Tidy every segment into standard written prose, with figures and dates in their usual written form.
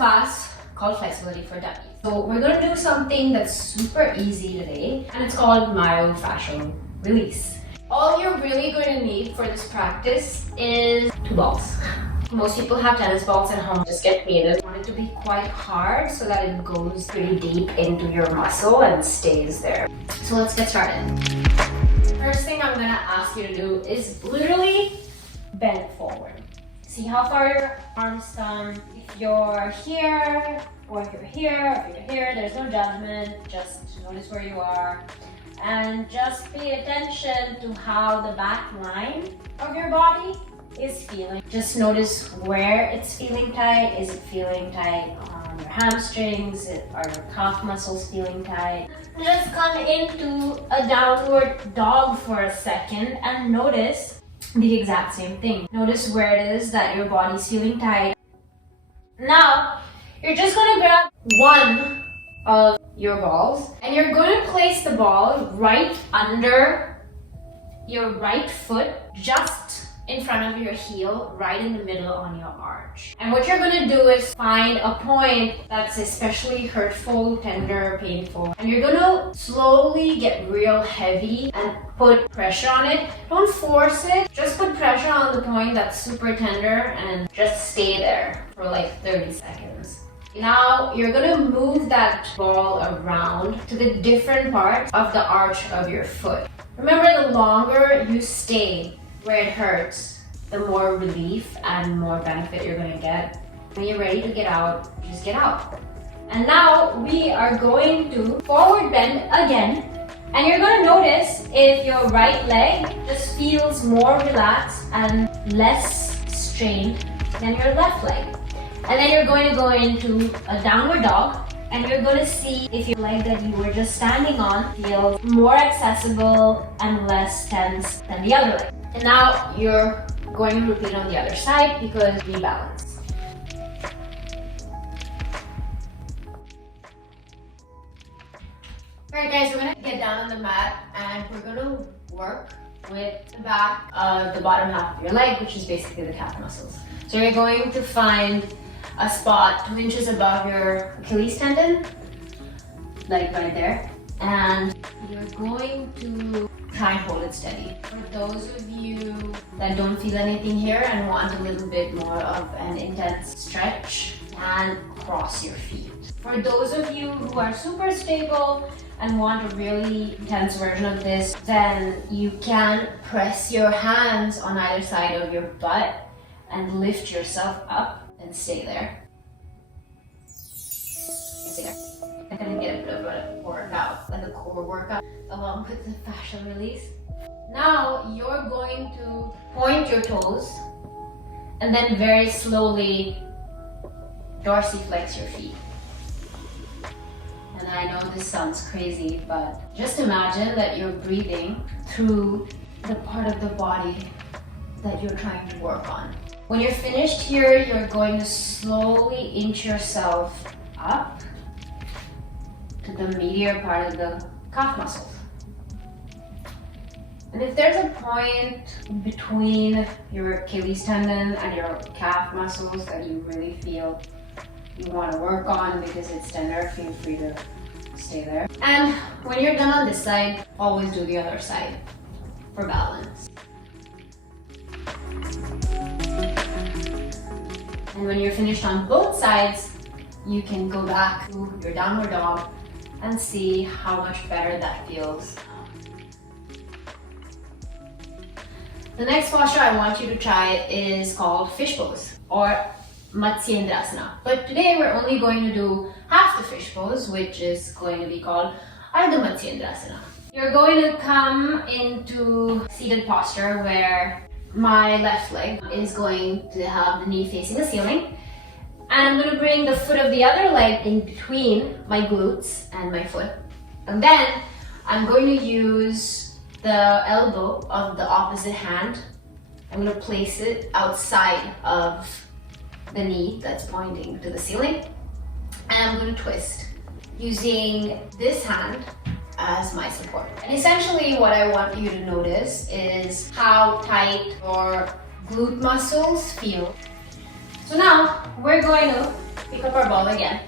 class called Flexibility for Dummies. So we're going to do something that's super easy today, and it's called myofascial release. All you're really going to need for this practice is 2 balls. Most people have tennis balls at home. Just get creative. I want it to be quite hard so that it goes pretty deep into your muscle and stays there. So let's get started. First thing I'm going to ask you to do is literally bend forward. See how far your arms come. If you're here, or if you're here, if you're here, there's no judgment. Just notice where you are. And just pay attention to how the back line of your body is feeling. Just notice where it's feeling tight. Is it feeling tight on your hamstrings? Are your calf muscles feeling tight? Just come into a downward dog for a second and notice the exact same thing. Notice where it is that your body's feeling tight. Now, you're just going to grab one of your balls and you're going to place the ball right under your right foot, just in front of your heel, right in the middle on your arch. And what you're going to do is find a point that's especially hurtful, tender, painful, and you're going to slowly get real heavy and put pressure on it. Don't force it, just put pressure on the point that's super tender and just stay there for like 30 seconds. Now you're going to move that ball around to the different parts of the arch of your foot. Remember, the longer you stay where it hurts, the more relief and more benefit you're going to get. When you're ready to get out, just get out. And now we are going to forward bend again. And you're going to notice if your right leg just feels more relaxed and less strained than your left leg. And then you're going to go into a downward dog. And you're going to see if your leg that you were just standing on feels more accessible and less tense than the other leg. And now you're going to repeat on the other side because we balance. Alright guys, we're going to get down on the mat and we're going to work with the back of the bottom half of your leg, which is basically the calf muscles. So you're going to find a spot 2 inches above your Achilles tendon, like right there, and you're going to try and hold it steady. For those of you that don't feel anything here and want a little bit more of an intense stretch, and cross your feet. For those of you who are super stable and want a really intense version of this, then you can press your hands on either side of your butt and lift yourself up and stay there. Stay there. I'm gonna get a bit of a workout, like a core workout, along with the fascial release. Now you're going to point your toes and then very slowly dorsiflex your feet. And I know this sounds crazy, but just imagine that you're breathing through the part of the body that you're trying to work on. When you're finished here, you're going to slowly inch yourself up to the meatier part of the calf muscles. And if there's a point between your Achilles tendon and your calf muscles that you really feel you want to work on because it's tender, feel free to stay there. And when you're done on this side, always do the other side for balance. And when you're finished on both sides, you can go back to your downward dog and see how much better that feels. The next posture I want you to try is called fish pose or Matsyendrasana. But today we're only going to do half the fish pose, which is going to be called Ardha Matsyendrasana. You're going to come into seated posture where my left leg is going to have the knee facing the ceiling. And I'm going to bring the foot of the other leg in between my glutes and my foot. And then I'm going to use the elbow of the opposite hand. I'm going to place it outside of the knee that's pointing to the ceiling. And I'm going to twist using this hand as my support. And essentially what I want you to notice is how tight your glute muscles feel. So now we're going to pick up our ball again.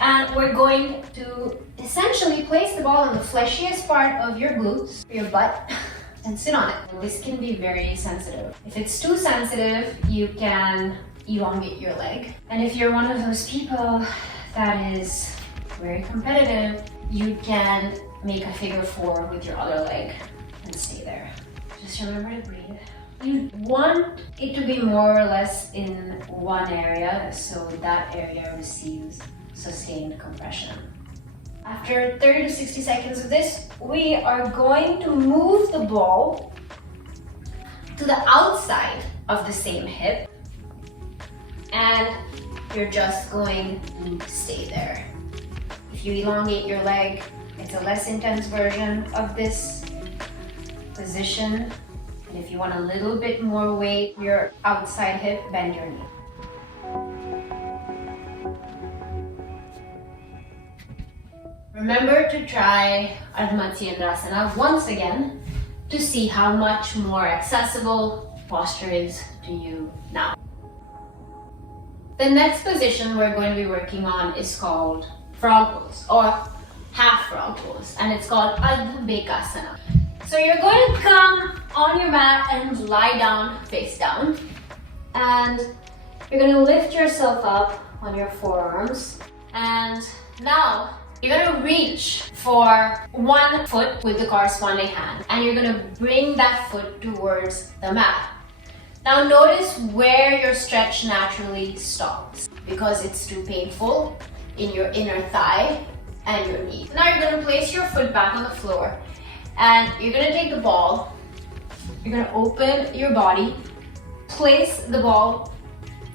And we're going to essentially place the ball on the fleshiest part of your glutes, your butt, and sit on it. This can be very sensitive. If it's too sensitive, you can elongate your leg. And if you're one of those people that is very competitive, you can make a figure 4 with your other leg and stay there. Just remember to breathe. You want it to be more or less in one area, so that area receives sustained compression. After 30 to 60 seconds of this, we are going to move the ball to the outside of the same hip, and you're just going to stay there. If you elongate your leg, it's a less intense version of this position. And if you want a little bit more weight, your outside hip, bend your knee. Remember to try Ardha Matsyendrasana once again to see how much more accessible posture is to you now. The next position we're going to be working on is called frog pose or half frog pose, and it's called Ardha. So you're going to come on your mat and lie down, face down, and you're going to lift yourself up on your forearms, and now you're going to reach for one foot with the corresponding hand, and you're going to bring that foot towards the mat. Now notice where your stretch naturally stops, because it's too painful in your inner thigh and your knee. Now you're going to place your foot back on the floor, and you're going to take the ball, you're going to open your body, place the ball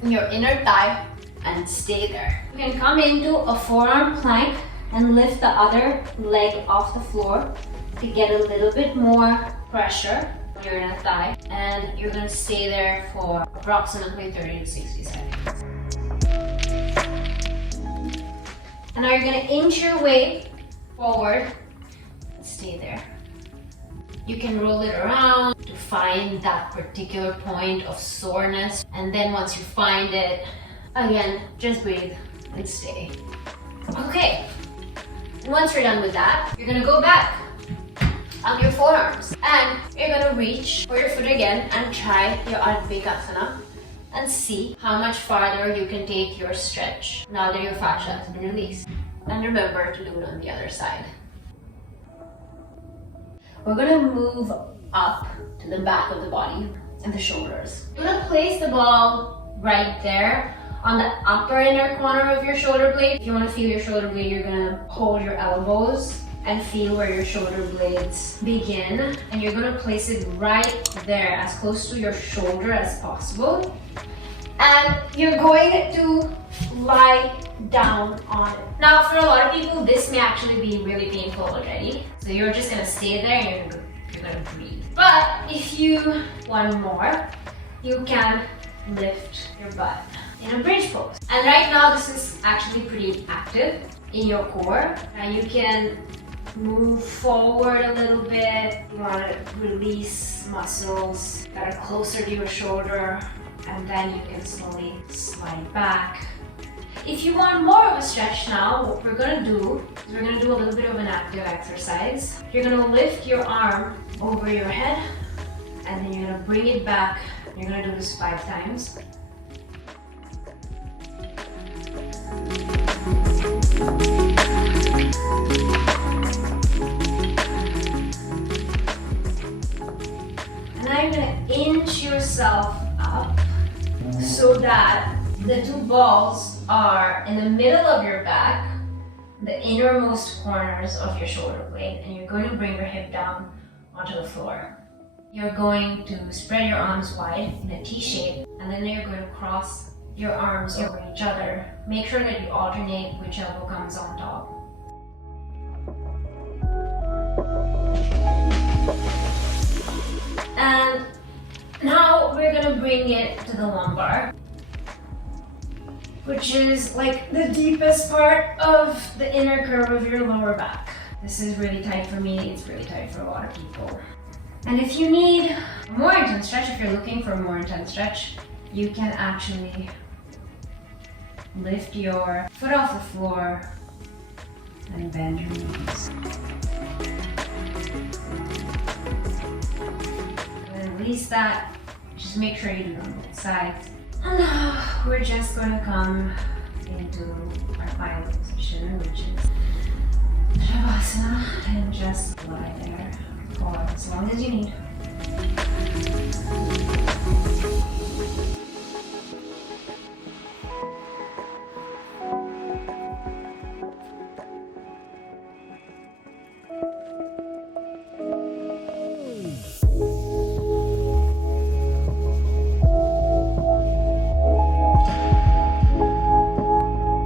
in your inner thigh, and stay there. You can come into a forearm plank and lift the other leg off the floor to get a little bit more pressure on your inner thigh, and you're going to stay there for approximately 30 to 60 seconds. And now you're going to inch your way forward and stay there. You can roll it around to find that particular point of soreness, and then once you find it, again, just breathe and stay. Okay. Once you're done with that, you're gonna go back on your forearms, and you're gonna reach for your foot again and try your Ardha and see how much farther you can take your stretch now that your fascia has been released. And remember to do it on the other side. We're gonna move up to the back of the body and the shoulders. You're gonna place the ball right there on the upper inner corner of your shoulder blade. If you want to feel your shoulder blade, you're going to hold your elbows and feel where your shoulder blades begin. And you're going to place it right there, as close to your shoulder as possible. And you're going to lie down on it. Now, for a lot of people, this may actually be really painful already. So you're just going to stay there and you're going to breathe. But if you want more, you can lift your butt in a bridge pose. And right now this is actually pretty active in your core, and you can move forward a little bit. You want to release muscles that are closer to your shoulder, and then you can slowly slide back. If you want more of a stretch now, what we're going to do is we're going to do a little bit of an active exercise. You're going to lift your arm over your head, and then you're going to bring it back. You're going to do this 5 times. And now you're going to inch yourself up so that the 2 balls are in the middle of your back, the innermost corners of your shoulder blade, and you're going to bring your hip down onto the floor. You're going to spread your arms wide in a T shape, and then you're going to cross your arms over each other. Make sure that you alternate which elbow comes on top. And now we're going to bring it to the lumbar, which is like the deepest part of the inner curve of your lower back. This is really tight for me, it's really tight for a lot of people. And if you need a more intense stretch, if you're looking for a more intense stretch, you can actually Lift your foot off the floor and bend your knees. And release that. Just make sure you do it on both sides. And now we're just going to come into our final position, which is Shavasana, and just lie there for as long as you need.